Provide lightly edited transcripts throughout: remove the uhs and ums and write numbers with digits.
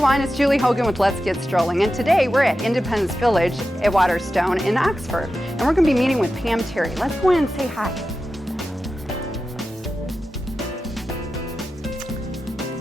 everyone, it's Julie Hogan with Let's Get Strolling, and today we're at Independence Village at Waterstone in Oxford, and we're going to be meeting with Pam Terry. Let's go in and say hi.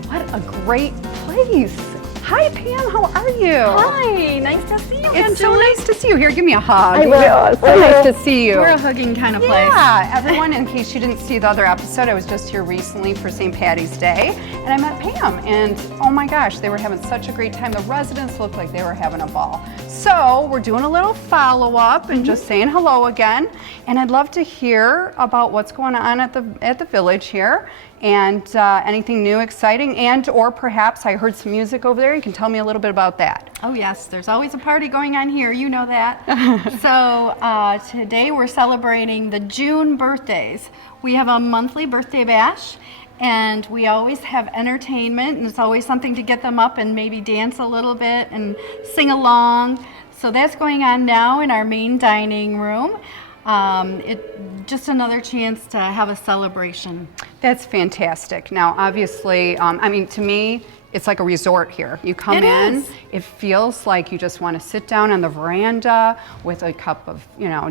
What a great place. Hi Pam, how are you? Hi, nice to see you. It's so nice to see you. Here, give me a hug. I will. So nice to see you. We're a hugging kind of place. Yeah, everyone, in case you didn't see the other episode, I was just here recently for St. Patty's Day, and I met Pam, and oh my gosh, they were having such a great time. The residents looked like they were having a ball. So we're doing a little follow-up and just saying hello again, and I'd love to hear about what's going on at the village here, and anything new, exciting, and or perhaps I heard some music over there. You can tell me a little bit about that. Oh yes, there's always a party going on here, you know that. So today we're celebrating the June birthdays. We have a monthly birthday bash, and we always have entertainment, and it's always something to get them up and maybe dance a little bit and sing along. So that's going on now in our main dining room. Just another chance to have a celebration. That's fantastic. Now, obviously, I mean, to me, it's like a resort here. You come in, it feels like you just want to sit down on the veranda with a cup of,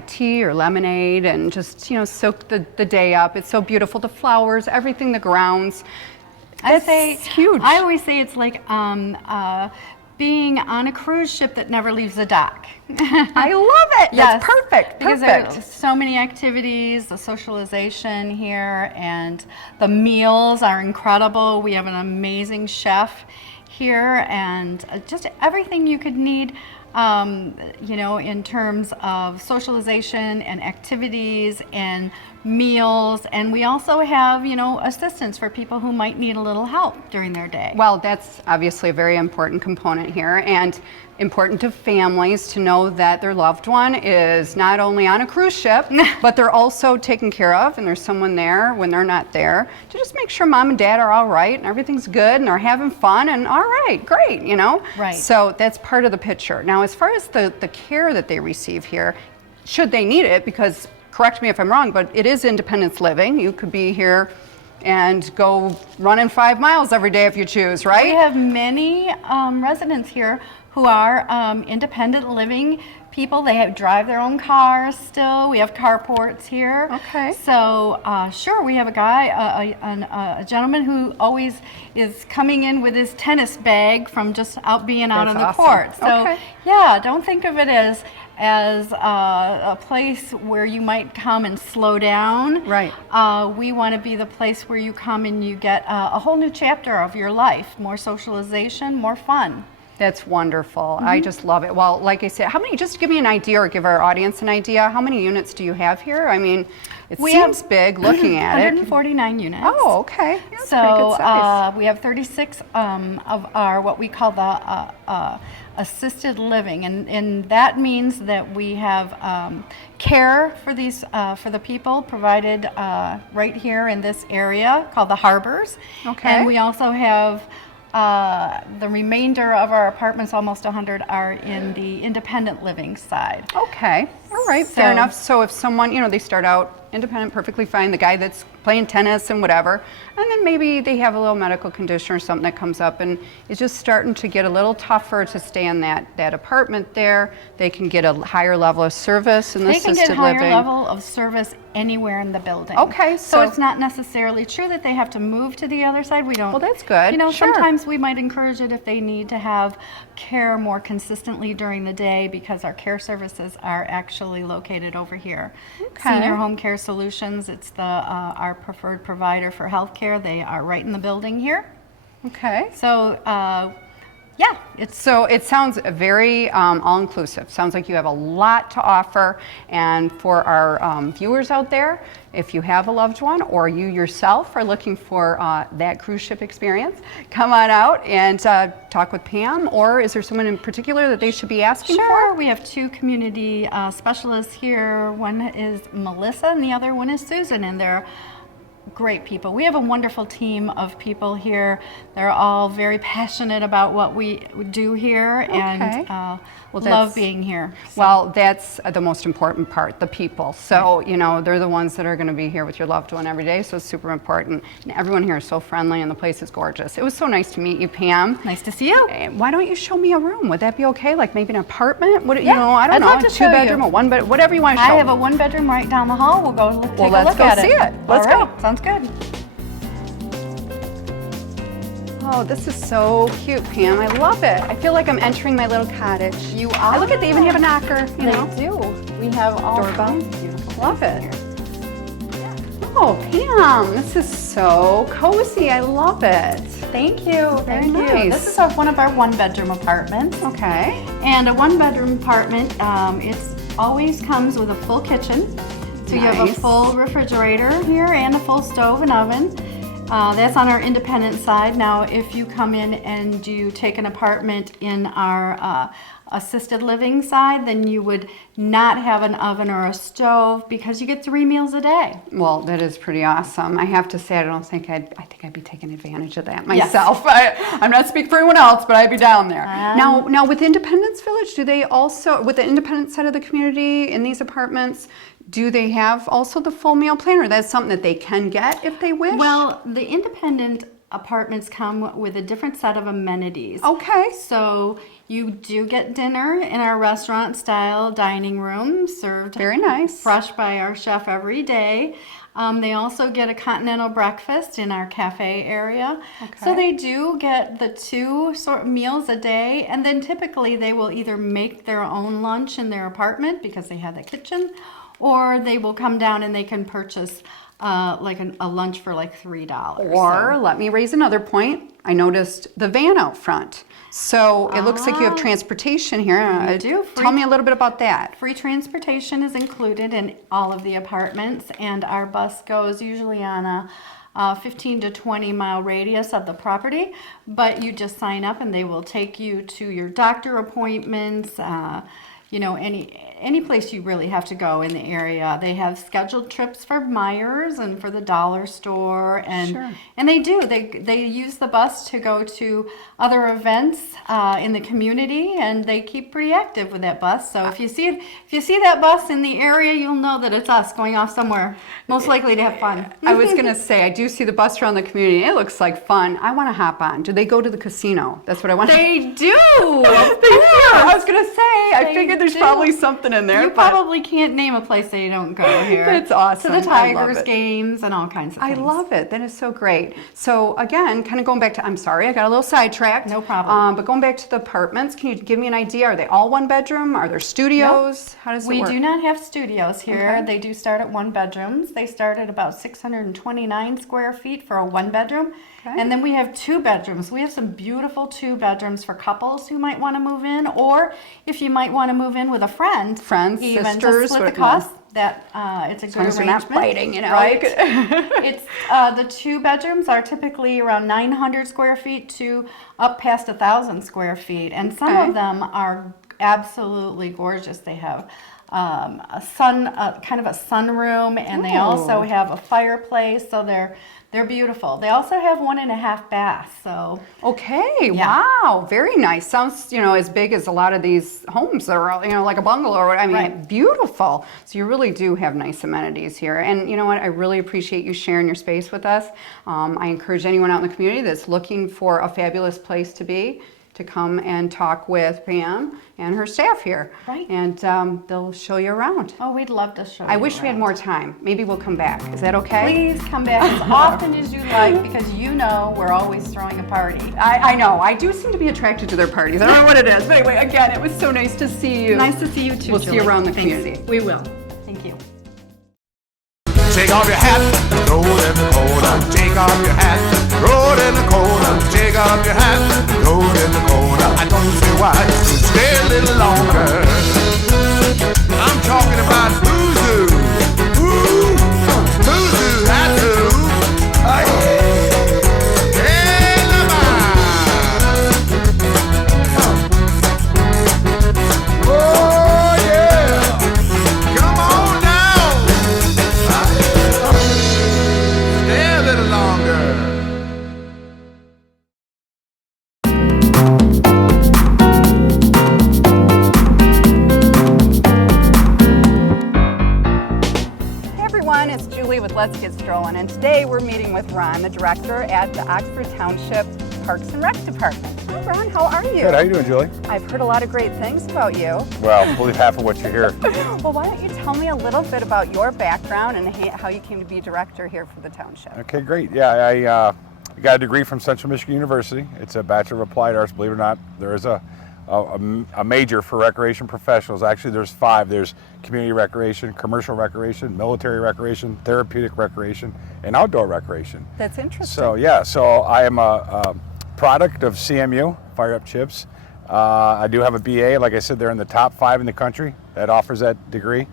tea or lemonade and just, soak the day up. It's so beautiful. The flowers, everything, the grounds. It's huge. I always say it's like being on a cruise ship that never leaves the dock. I love it. Yes, that's perfect. Because there's so many activities, the socialization here, and the meals are incredible. We have an amazing chef here, and just everything you could need, in terms of socialization and activities and meals. And we also have, assistance for people who might need a little help during their day. Well, that's obviously a very important component here, and important to families to know that their loved one is not only on a cruise ship, but they're also taken care of, and there's someone there when they're not there to just make sure mom and dad are all right and everything's good and they're having fun and all right, great, Right. So that's part of the picture. Now, as far as the care that they receive here, should they need it, because correct me if I'm wrong, but it is independence living. You could be here and go running 5 miles every day if you choose, right? We have many residents here who are independent living people. They drive their own cars still. We have carports here. Okay. So sure, we have a guy, a gentleman who always is coming in with his tennis bag from just being out on the court. So yeah, don't think of it as a place where you might come and slow down. Right. We want to be the place where you come and you get a whole new chapter of your life, more socialization, more fun. That's wonderful. I just love it. Well, like I said, just give me an idea, or give our audience an idea, how many units do you have here? I mean, it seems big looking at 149 units. Oh, okay. That's so pretty good size. We have 36 of our what we call the assisted living, and that means that we have care for these for the people provided right here in this area called the Harbors. Okay. And we also have the remainder of our apartments, almost 100, are in the independent living side. Okay, all right, fair enough. So if someone, they start out independent, perfectly fine, the guy that's playing tennis and whatever, and then maybe they have a little medical condition or something that comes up and it's just starting to get a little tougher to stay in that apartment there. They can get a higher level of service in the assisted living. They can get higher level of service anywhere in the building. Okay, so it's not necessarily true that they have to move to the other side. We don't. Well, that's good. Sure. Sometimes we might encourage it if they need to have care more consistently during the day, because our care services are actually located over here. Okay. Senior Home Care Solutions, it's our preferred provider for healthcare. They are right in the building here. Okay. So So it sounds very all-inclusive. Sounds like you have a lot to offer. And for our viewers out there, if you have a loved one or you yourself are looking for that cruise ship experience, come on out and talk with Pam. Or is there someone in particular that they should be asking for? Sure. We have two community specialists here. One is Melissa and the other one is Susan, and they're great people. We have a wonderful team of people here. They're all very passionate about what we do here, and love being here. So. Well, that's the most important part, the people. So, you know, they're the ones that are going to be here with your loved one every day, so it's super important. And everyone here is so friendly, and the place is gorgeous. It was so nice to meet you, Pam. Nice to see you. Why don't you show me a room? Would that be okay? Like maybe an apartment? What, you know, I don't know, a 2-bedroom, a 1-bedroom, whatever you want to show me. I have a 1-bedroom right down the hall. We'll go take a look at it. Let's go see it. Let's go. Sounds good. Oh, this is so cute, Pam. I love it. I feel like I'm entering my little cottage. You are. Look at, they even have a knocker. You know. They do. We have all doorbell. Beautiful. Love it. Oh, Pam, this is so cozy. I love it. Thank you. Very nice. This is one of our 1-bedroom apartments. Okay. And a 1-bedroom apartment, it always comes with a full kitchen. So you have a full refrigerator here and a full stove and oven. That's on our independent side. Now, if you come in and you take an apartment in our assisted living side, then you would not have an oven or a stove because you get 3 meals a day. Well, that is pretty awesome. I have to say, I think I'd be taking advantage of that myself. Yes. I'm not speaking for anyone else, but I'd be down there. Now with Independence Village, do they also, with the independent side of the community in these apartments, do they have also the full meal plan, or that's something that they can get if they wish? Well, the independent apartments come with a different set of amenities. Okay. So you do get dinner in our restaurant style dining room, served very nice, fresh by our chef every day. They also get a continental breakfast in our cafe area. Okay. So they do get the 2 meals a day, and then typically they will either make their own lunch in their apartment because they have the kitchen, or they will come down and they can purchase like a lunch for like $3. Or let me raise another point. I noticed the van out front. So it looks like you have transportation here. We do. Tell me a little bit about that. Free transportation is included in all of the apartments, and our bus goes usually on a 15 to 20 mile radius of the property, but you just sign up and they will take you to your doctor appointments, you know, any place you really have to go in the area. They have scheduled trips for Myers and for the dollar store, and and they use the bus to go to other events in the community, and they keep pretty active with that bus. So if you see that bus in the area, you'll know that it's us going off somewhere, most likely to have fun. I was gonna say, I do see the bus around the community. It looks like fun. I want to hop on. Do they go to the casino? That's what I want. They do. I was gonna say, I figured there's probably something in there. You probably can't name a place that you don't go here. That's awesome. To the Tigers games and all kinds of things. I love it. That is so great. So again, kind of going back to, I'm sorry, I got a little sidetracked. No problem. But going back to the apartments, can you give me an idea? Are they all 1-bedroom? Are there studios? How does it work? We do not have studios here. Okay. They do start at 1-bedrooms. They start at about 629 square feet for a 1-bedroom. Okay. And then we have 2-bedrooms. We have some beautiful 2-bedrooms for couples who might want to move in, or if you might want to move in with a friend. Friends, even sisters. To split the cost. That it's a good arrangement. Not fighting, you know. Right. It's the 2-bedrooms are typically around 900 square feet to up past 1,000 square feet, and some of them are absolutely gorgeous. They have kind of a sunroom, and they also have a fireplace. So they're beautiful. They also have 1.5 baths. So wow, very nice. Sounds as big as a lot of these homes that are like a bungalow. Or I mean, beautiful. So you really do have nice amenities here. And you know what? I really appreciate you sharing your space with us. I encourage anyone out in the community that's looking for a fabulous place to be to come and talk with Pam and her staff here. Right. And they'll show you around. Oh, we'd love to show you I wish we had more time. Maybe we'll come back. Is that okay? Please come back as often as you like, because we're always throwing a party. I know. I do seem to be attracted to their parties. I don't know what it is. But anyway, again, it was so nice to see you. Nice to see you too, We'll see you around the community. We will. Thank you. Take off your hat, throw it in the corner. Take off your hat, throw it in the corner. Take off your hat, throw it in the corner. I don't see why you should stay a little longer. I'm talking about Boozoo. Woo! Boozoo, that's who. Hey, oh, yeah. Come on down. Stay let's get strolling. And today we're meeting with Ron, the director at the Oxford Township Parks and Rec Department. Hi Ron, how are you? Good, how you doing, Julie? I've heard a lot of great things about you. Well, believe half of what you hear. Well, why don't you tell me a little bit about your background and how you came to be director here for the township? Okay, great. Yeah, I got a degree from Central Michigan University. It's a Bachelor of Applied Arts, believe it or not. There is a major for recreation professionals. Actually, there's 5. There's community recreation, commercial recreation, military recreation, therapeutic recreation, and outdoor recreation. That's interesting. So yeah, so I am a product of CMU, Fire Up Chips. I do have a BA. Like I said, they're in the top 5 in the country that offers that degree.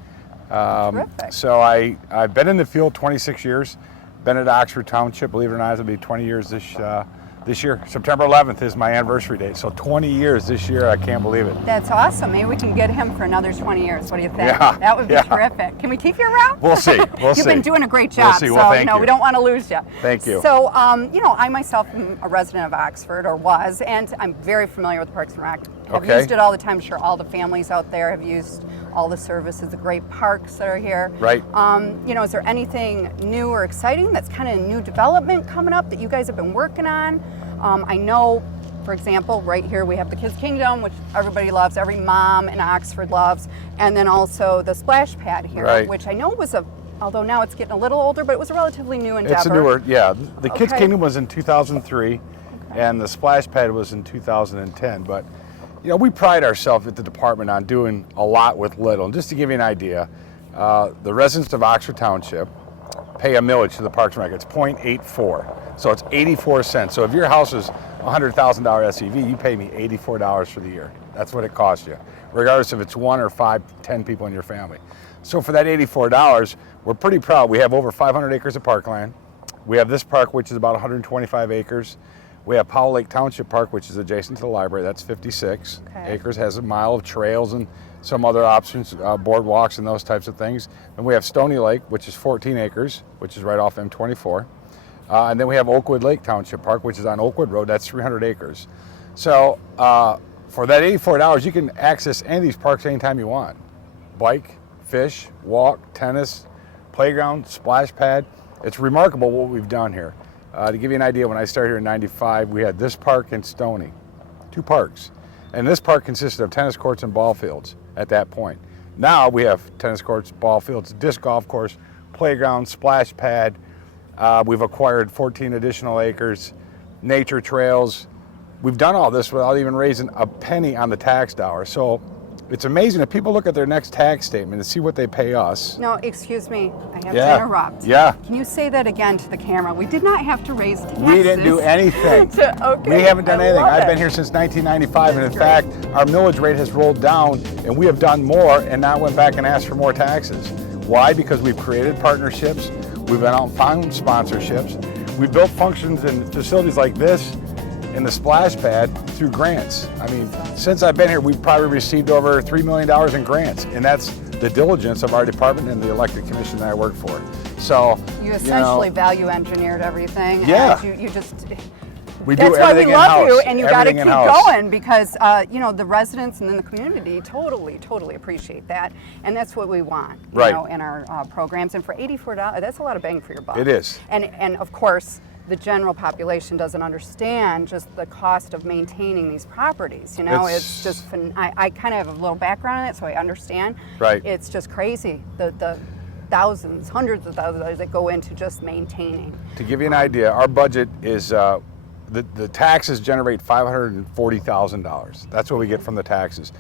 Terrific. So I've been in the field 26 years. Been at Oxford Township, believe it or not, it'll be 20 years this year. September 11th is my anniversary date, so 20 years this year. I can't believe it. That's awesome. Maybe we can get him for another 20 years. What do you think? Yeah, That would be yeah. terrific. Can we keep you around? We'll see. We'll see. You've been doing a great job. We'll see. Well, thank you. we don't want to lose you. Thank you. So, I myself am a resident of Oxford, or was, and I'm very familiar with Parks and Rec. I've Okay. used it all the time. I'm sure all the families out there have used all the services, the great parks that are here. Right. Is there anything new or exciting that's kind of new development coming up that you guys have been working on? I know, for example, right here we have the Kids Kingdom, which everybody loves, every mom in Oxford loves, and then also the splash pad here, Right. which I know was although now it's getting a little older, but it was a relatively new endeavor. It's a newer, yeah. The Kids Okay. Kingdom was in 2003, and the splash pad was in 2010. But we pride ourselves at the department on doing a lot with little. And just to give you an idea, the residents of Oxford Township pay a millage to the Parks and Rec. It's 0.84, so it's 84 cents. So if your house is a $100,000 SUV, you pay me $84 for the year. That's what it costs you, regardless if it's 1 or 5, 10 people in your family. So for that $84, we're pretty proud. We have over 500 acres of parkland. We have this park, which is about 125 acres. We have Powell Lake Township Park, which is adjacent to the library. That's 56 acres, has a mile of trails and some other options, boardwalks and those types of things. And we have Stony Lake, which is 14 acres, which is right off M24. And then we have Oakwood Lake Township Park, which is on Oakwood Road. That's 300 acres. So for that $84, you can access any of these parks anytime you want. Bike, fish, walk, tennis, playground, splash pad. It's remarkable what we've done here. To give you an idea, when I started here in '95, we had this park and Stony, 2 parks. And this park consisted of tennis courts and ball fields at that point. Now we have tennis courts, ball fields, disc golf course, playground, splash pad. We've acquired 14 additional acres, nature trails. We've done all this without even raising a penny on the tax dollar. So it's amazing if people look at their next tax statement and see what they pay us. No, excuse me, I have Yeah. to interrupt. Yeah. Can you say that again to the camera? We did not have to raise taxes. We didn't do anything. Okay. We haven't done I anything. love I've it. been here since 1995, and in That's fact, our millage rate has rolled down, and we have done more and not went back and asked for more taxes. Why? Because we've created partnerships, we've been out and found sponsorships, we've built functions and facilities like this in the splash pad through grants. I mean, since I've been here, we've probably received over $3 million in grants, and that's the diligence of our department and the elected commission that I work for. So, You essentially value engineered everything. Yeah. And you just. we That's do why we everything love in-house. you, and you got to Everything keep in-house. going because the residents and then the community totally appreciate that, and that's what we want, Right. in our programs. And for $84, that's a lot of bang for your buck. It is. And of course, the general population doesn't understand just the cost of maintaining these properties. It's just. I kind of have a little background in it, so I understand. Right. It's just crazy the thousands, hundreds of thousands of dollars that go into just maintaining. To give you an idea, our budget is the taxes generate $540,000. That's what we get from the taxes.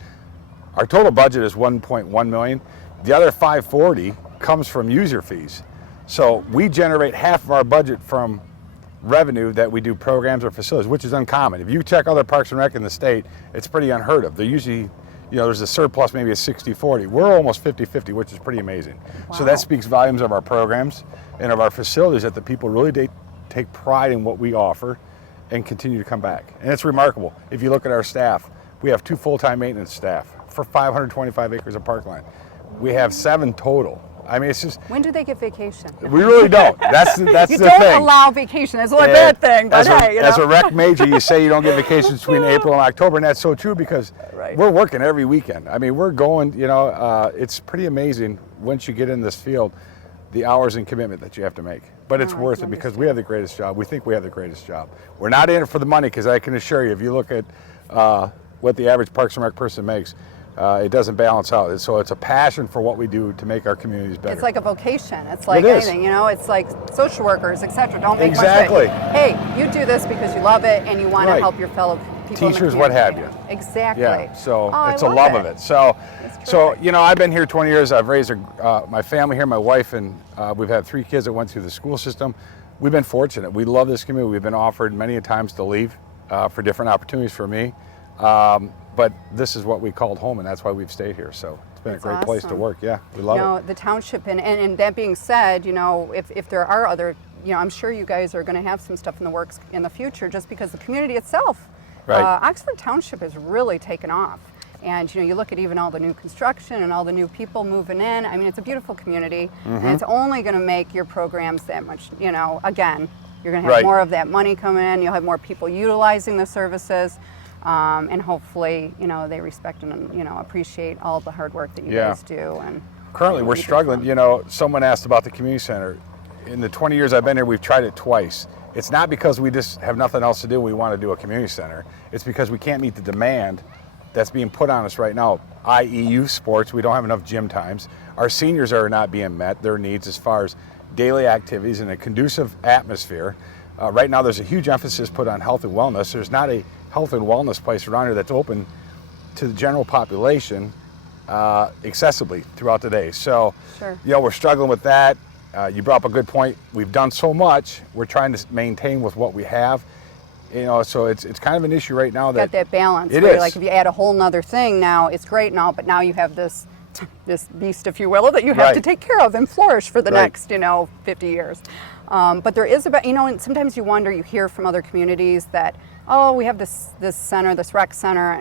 Our total budget is $1.1 million. The other $540,000 comes from user fees. So we generate half of our budget from revenue that we do programs or facilities, which is uncommon. If you check other parks and rec in the state, it's pretty unheard of. They're usually, there's a surplus, maybe a 60-40. We're almost 50-50, which is pretty amazing. Wow. So that speaks volumes of our programs and of our facilities, that the people really take pride in what we offer and continue to come back. And it's remarkable. If you look at our staff, we have 2 full-time maintenance staff for 525 acres of parkland. We have 7 total. I mean, it's just. When do they get vacation? We really don't. That's You the don't thing. allow vacation. That's not a bad thing, but hey, As a rec major, you say you don't get vacations between April and October, and that's so true because Right. we're working every weekend. I mean, we're going, it's pretty amazing once you get in this field. the hours and commitment that you have to make. But it's worth it because we have the greatest job. We think we have the greatest job. We're not in it for the money, because I can assure you, if you look at what the average Parks and Rec person makes, it doesn't balance out. So it's a passion for what we do to make our communities better. It's like a vocation. It's like anything, you know, it's like social workers, etc. Don't make much of it. Hey, you do this because you love it and you want to help your fellow people. Teachers, what have you. Exactly. Yeah, so it's a love of it. So you know, I've been here 20 years. I've raised my family here, my wife, and we've had 3 kids that went through the school system. We've been fortunate. We love this community. We've been offered many times to leave for different opportunities for me. But this is what we called home, and that's why we've stayed here. So it's been a great place to work. Yeah, we love it. You know, the township, and that being said, you know, if there are other, you know, I'm sure you guys are going to have some stuff in the works in the future, just because the community itself, Oxford Township has really taken off. And you know, you look at even all the new construction and all the new people moving in. I mean, it's a beautiful community, and it's only going to make your programs that much. You know, again, you're going to have more of that money coming in. You'll have more people utilizing the services. And hopefully, you know, they respect and, you know, appreciate all the hard work that you guys do. And currently, we're struggling. You know, someone asked about the community center. In the 20 years I've been here, we've tried it twice. It's not because we just have nothing else to do. We want to do a community center. It's because we can't meet the demand that's being put on us right now, i.e. youth sports. We don't have enough gym times. Our seniors are not being met, their needs as far as daily activities and a conducive atmosphere. Right now, there's a huge emphasis put on health and wellness. There's not a health and wellness place around here that's open to the general population accessibly throughout the day. So, you know, we're struggling with that. You brought up a good point. We've done so much. We're trying to maintain with what we have. You know, so it's kind of an issue right now. Got that balance. It is. Like if you add a whole nother thing now, it's great now, but now you have this beast, if you will, that you have to take care of and flourish for the next, you know, 50 years. But there is you know, and sometimes you wonder, you hear from other communities that, oh, we have this center, this rec center,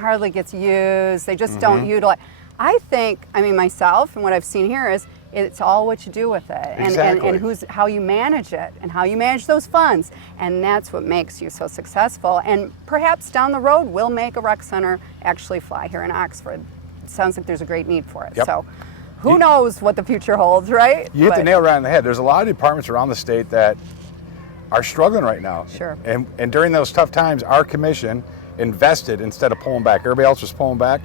hardly gets used. They just don't utilize. I think, I mean, myself and what I've seen here is it's all what you do with it, and how you manage it, and how you manage those funds, and that's what makes you so successful. And perhaps down the road, we'll make a rec center actually fly here in Oxford. It sounds like there's a great need for it. So. Who knows what the future holds, right? You hit the nail right on the head. There's a lot of departments around the state that are struggling right now. Sure. And during those tough times, our commission invested instead of pulling back. Everybody else was pulling back.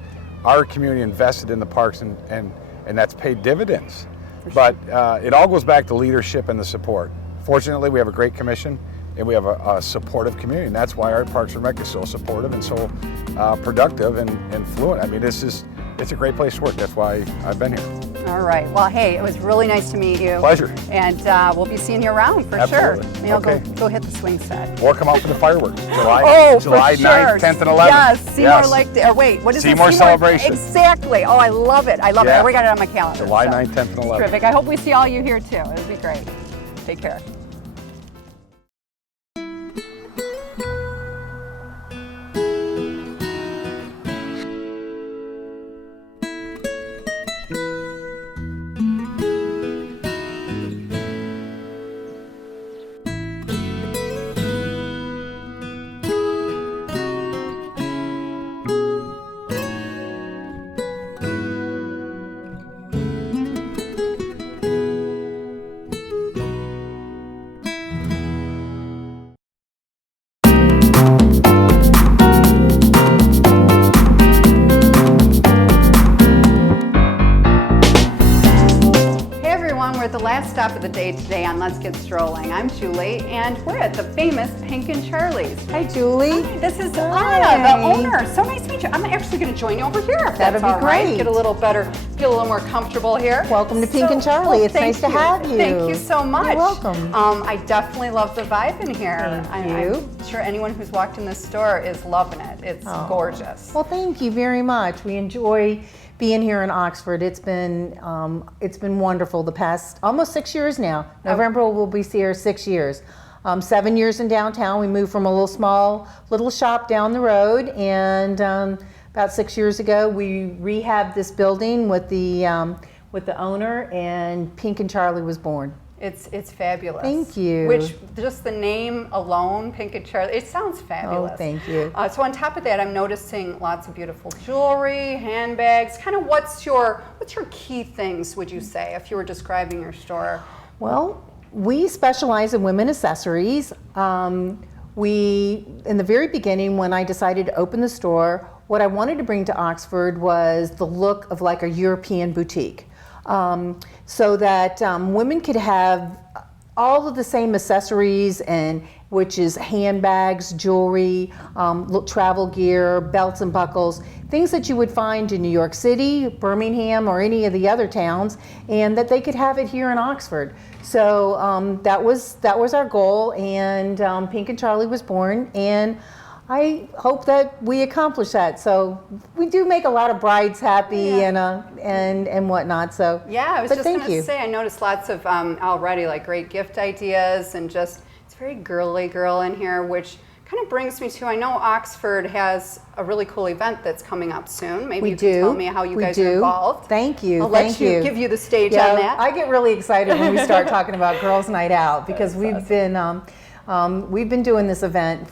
Our community invested in the parks, and that's paid dividends. But it all goes back to leadership and the support. Fortunately, we have a great commission, and we have a supportive community, and that's why our Parks and Rec is so supportive and so productive and fluent. I mean, it's a great place to work. That's why I've been here. All right. Well, hey, it was really nice to meet you. Pleasure. And we'll be seeing you around for sure. Maybe I'll go hit the swing set. Or come out for the fireworks. July 9th, 10th, and 11th. Yes, Seymour Lake. Or wait, what is Seymour it? Celebration. Exactly. Oh, I love it. I love it. I already got it on my calendar. July 9th, 10th, and 11th. Terrific. I hope we see all you here too. It'll be great. Take care. Last stop of the day today on Let's Get Strolling. I'm Julie, and we're at the famous Pink and Charlie's. Hi, Julie. Hi, this is Anna, the owner. So nice to meet you. I'm actually going to join you over here if That'd that's be all right. great. Get a little more comfortable here. Welcome to Pink and Charlie. It's nice to have you. Thank you so much. You're welcome. I definitely love the vibe in here. Thank you. I'm sure anyone who's walked in this store is loving it. It's gorgeous. Well, thank you very much. We enjoy being here in Oxford. It's been wonderful the past almost 6 years now. November will be here 6 years. 7 years in downtown. We moved from a little shop down the road, and about 6 years ago we rehabbed this building with the owner, and Pink and Charlie was born. It's fabulous. Thank you. Which, just the name alone, Pink and Charlie, it sounds fabulous. Oh, thank you. So on top of that, I'm noticing lots of beautiful jewelry, handbags. Kind of what's your key things, would you say, if you were describing your store? Well, we specialize in women accessories. In the very beginning, when I decided to open the store, what I wanted to bring to Oxford was the look of like a European boutique. So that women could have all of the same accessories, and which is handbags, jewelry, travel gear, belts and buckles, things that you would find in New York City, Birmingham, or any of the other towns, and that they could have it here in Oxford. So that was our goal, and Pink and Charlie was born, and I hope that we accomplish that. So we do make a lot of brides happy and whatnot. So yeah, I was but just thank going to you. say, I noticed lots of already like great gift ideas, and just it's very girly girl in here, which kind of brings me to, I know Oxford has a really cool event that's coming up soon. Maybe you can tell me how you guys are involved. Thank you. I'll let you give you the stage on that. I get really excited when we start talking about Girls Night Out, because we've been doing this event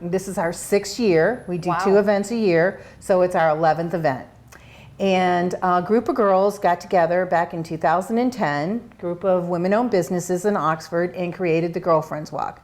this is our 6th year. We do 2 events a year, so it's our 11th event. And a group of girls got together back in 2010, group of women-owned businesses in Oxford, and created the Girlfriends Walk.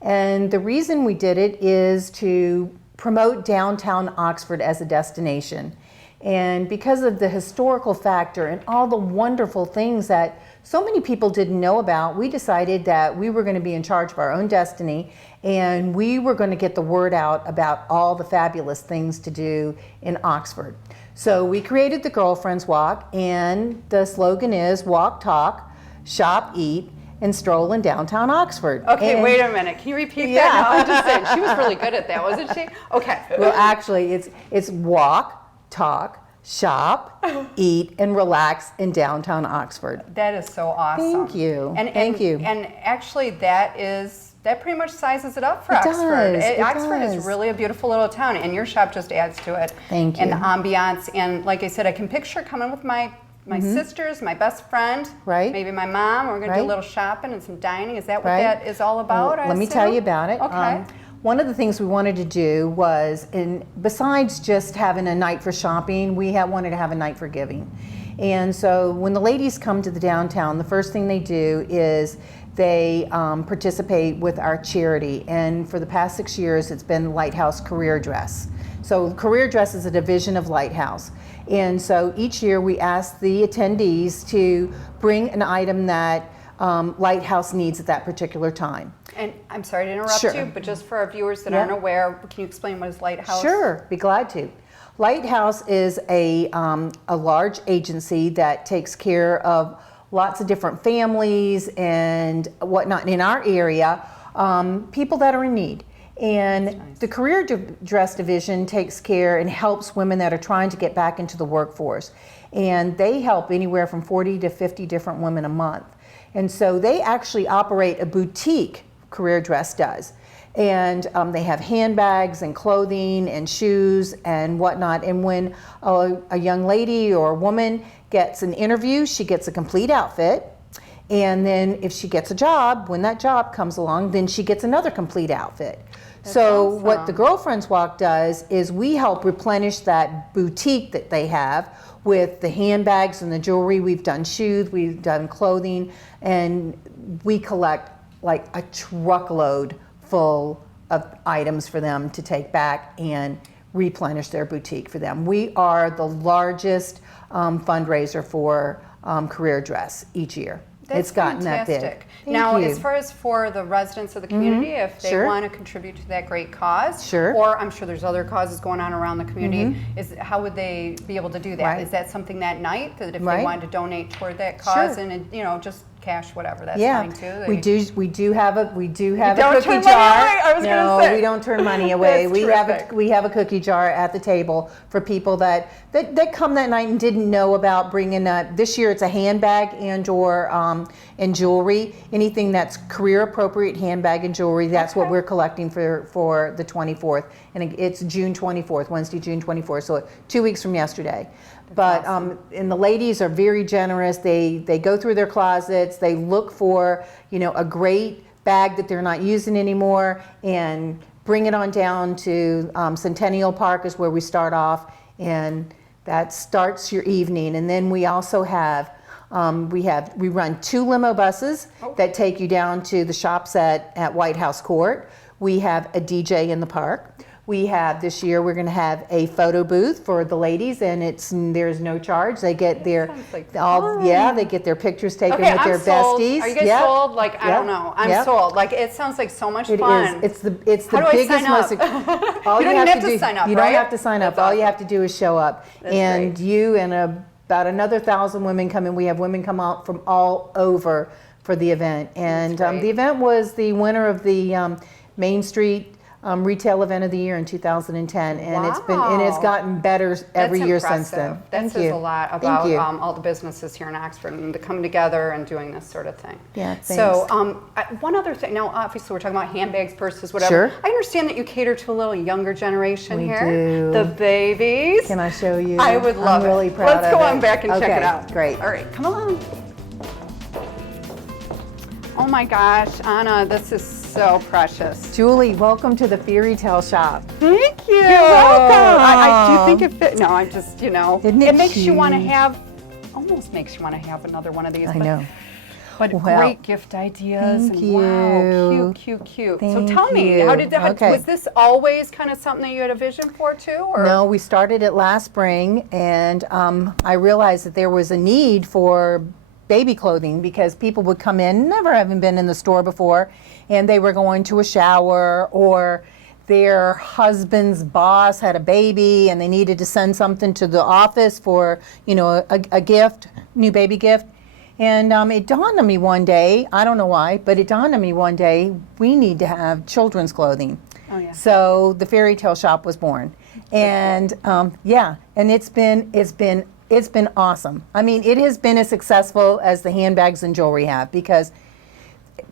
And the reason we did it is to promote downtown Oxford as a destination. And because of the historical factor and all the wonderful things that so many people didn't know about, we decided that we were going to be in charge of our own destiny, and we were going to get the word out about all the fabulous things to do in Oxford. So we created the Girlfriends Walk, and the slogan is walk, talk, shop, eat, and stroll in downtown Oxford. Okay, and wait a minute. Can you repeat that? No, I'm just saying, she was really good at that, wasn't she? Okay. Well, actually, it's walk, talk, shop, eat, and relax in downtown Oxford. That is so awesome. Thank you. Thank you. And actually, that pretty much sizes it up for Oxford. Oxford is really a beautiful little town, and your shop just adds to it. Thank you. And the ambiance, and like I said, I can picture coming with my sisters, my best friend, right? Maybe my mom. We're going to do a little shopping and some dining. Is that what that is all about? Let me tell you about it. Okay. One of the things we wanted to do was, besides just having a night for shopping, we wanted to have a night for giving. And so when the ladies come to the downtown, the first thing they do is they participate with our charity. And for the past 6 years, it's been Lighthouse Career Dress. So Career Dress is a division of Lighthouse. And so each year we ask the attendees to bring an item that Lighthouse needs at that particular time. And I'm sorry to interrupt you, but just for our viewers that aren't aware, can you explain what is Lighthouse? Sure, be glad to. Lighthouse is a large agency that takes care of lots of different families and whatnot in our area, people that are in need. And the Career Dress Division takes care and helps women that are trying to get back into the workforce. And they help anywhere from 40 to 50 different women a month. And so they actually operate a boutique, Career Dress does. And they have handbags and clothing and shoes and whatnot. And when a young lady or a woman gets an interview, she gets a complete outfit. And then if she gets a job, when that job comes along, then she gets another complete outfit. So what the Girlfriends Walk does is we help replenish that boutique that they have with the handbags and the jewelry. We've done shoes, we've done clothing, and we collect like a truckload full of items for them to take back and replenish their boutique for them. We are the largest fundraiser for Career Dress each year. That's it's gotten fantastic. that big. Now, Thank you. as far as for the residents of the community, if they want to contribute to that great cause, or I'm sure there's other causes going on around the community, how would they be able to do that? Right. Is that something that night that if they wanted to donate toward that cause and just cash whatever, that's fine too? We do have a cookie jar. I was no, gonna say. we don't turn money away. That's we have a cookie jar at the table for people that come that night and didn't know about bringing this year it's a handbag and jewelry. Anything that's career appropriate handbag and jewelry, that's what we're collecting for the 24th. And it's June 24th, Wednesday, June 24th, so 2 weeks from yesterday. But and the ladies are very generous. They go through their closet outfits. They look for, a great bag that they're not using anymore, and bring it on down to Centennial Park is where we start off, and that starts your evening. And then we also have we run 2 limo buses that take you down to the shops at White House Court. We have a DJ in the park. We have, this year, we're going to have a photo booth for the ladies, and there's no charge. They get their they get their pictures taken with their sold. besties. Are you guys sold? Like, I don't know. I'm sold. Like, it sounds like so much fun. It is. It's the How do I biggest, sign most. All You don't even have to sign up, You right? don't have to sign up. That's All you awesome. have to do is show up. That's And great. you and about another 1,000 women come in. We have women come out from all over for the event. And great. the event was the winner of the Main Street Retail Event of the Year in 2010, and it's gotten better every year since then. That says a lot about all the businesses here in Oxford and to come together and doing this sort of thing. Yeah, thanks. So one other thing. Now, obviously, we're talking about handbags, purses, whatever. Sure. I understand that you cater to a little younger generation We here. do. The babies. Can I show you? I would love I'm really it. proud Let's of go it. on back and check Okay, it out. great. All right, come along. Oh my gosh, Anna, this is so precious. Julie, welcome to the Fairy Tale Shop. Thank you. You're welcome. I do you think it fit? No, I just, Isn't it it makes you want to cute? almost makes you want to have another one of these. I know. But Well, great gift ideas. thank and Wow, you. cute. Thank so tell me, you. how did that, Okay. was this always kind of something that you had a vision for too? Or? No, we started it last spring, and I realized that there was a need for baby clothing because people would come in, never having been in the store before, and they were going to a shower, or their husband's boss had a baby and they needed to send something to the office for, a gift, new baby gift. And it dawned on me one day, I don't know why, but it dawned on me one day, we need to have children's clothing. Oh, yeah. So the Fairy Tale Shop was born. And and it's been awesome. I mean, it has been as successful as the handbags and jewelry have, because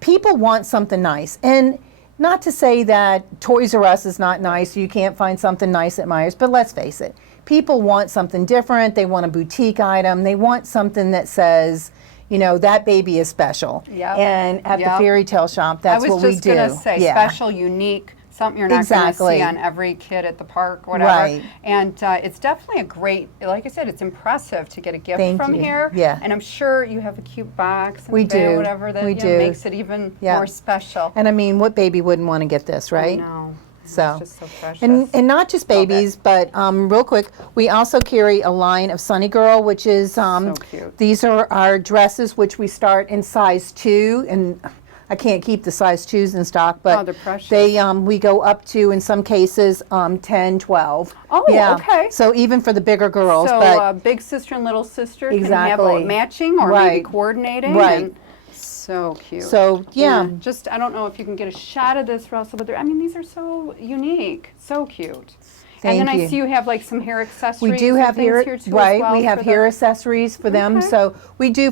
people want something nice. And not to say that Toys R Us is not nice, you can't find something nice at Myers, but let's face it, people want something different. They want a boutique item. They want something that says, that baby is special. Yep. And at the Fairy Tale Shop, that's what we do. I was just going to say, special, unique, something you're not going to see on every kid at the park, whatever. Right. And it's definitely a great, like I said, it's impressive to get a gift Thank from you. here. Yeah. And I'm sure you have a cute box and We a bag, do. whatever that We do. makes it even more special. And I mean, what baby wouldn't want to get this, right? No. So, It's just so precious. and not just babies, but real quick, we also carry a line of Sunny Girl, which is So cute. these are our dresses, which we start in size 2, and I can't keep the size 2s in stock, but they're precious. we go up to, in some cases, 10, 12. Oh, yeah. okay. So even for the bigger girls, So but big sister and little sister can have Exactly. a matching or maybe Right. coordinating. Right. And so cute. So, yeah. Just, I don't know if you can get a shot of this, Russell, but these are so unique. So cute. And then Thank I you. see you have like some hair accessories. We do and have things hair, here too, right? as well We have for hair the- accessories for them. Okay. So we go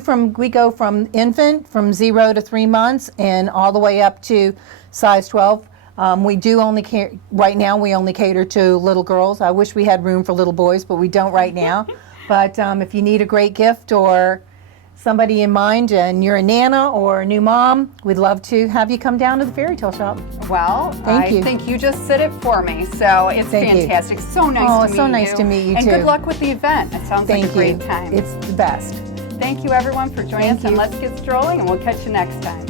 from infant, from 0 to 3 months, and all the way up to size 12. We do only right now. We only cater to little girls. I wish we had room for little boys, but we don't right now. But if you need a great gift or somebody in mind, and you're a nana or a new mom, we'd love to have you come down to the Fairy Tale Shop. Well, Thank I you. think you just said it for me. So it's Thank you. fantastic. So nice Oh, to meet so you. nice to meet you and too. good luck with the event. It sounds Thank like a great you. time. It's the best. Thank you everyone for joining Thank us, and you. let's get strolling, and we'll catch you next time.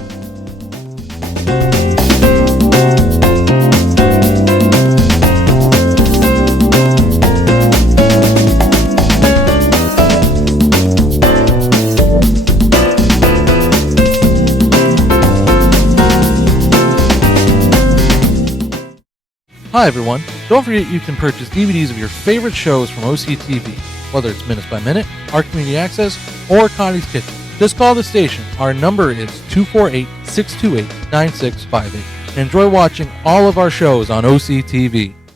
Hi everyone, don't forget you can purchase DVDs of your favorite shows from OCTV, whether it's Minutes by Minute, Our Community Access, or Connie's Kitchen. Just call the station. Our number is 248-628-9658. And enjoy watching all of our shows on OCTV.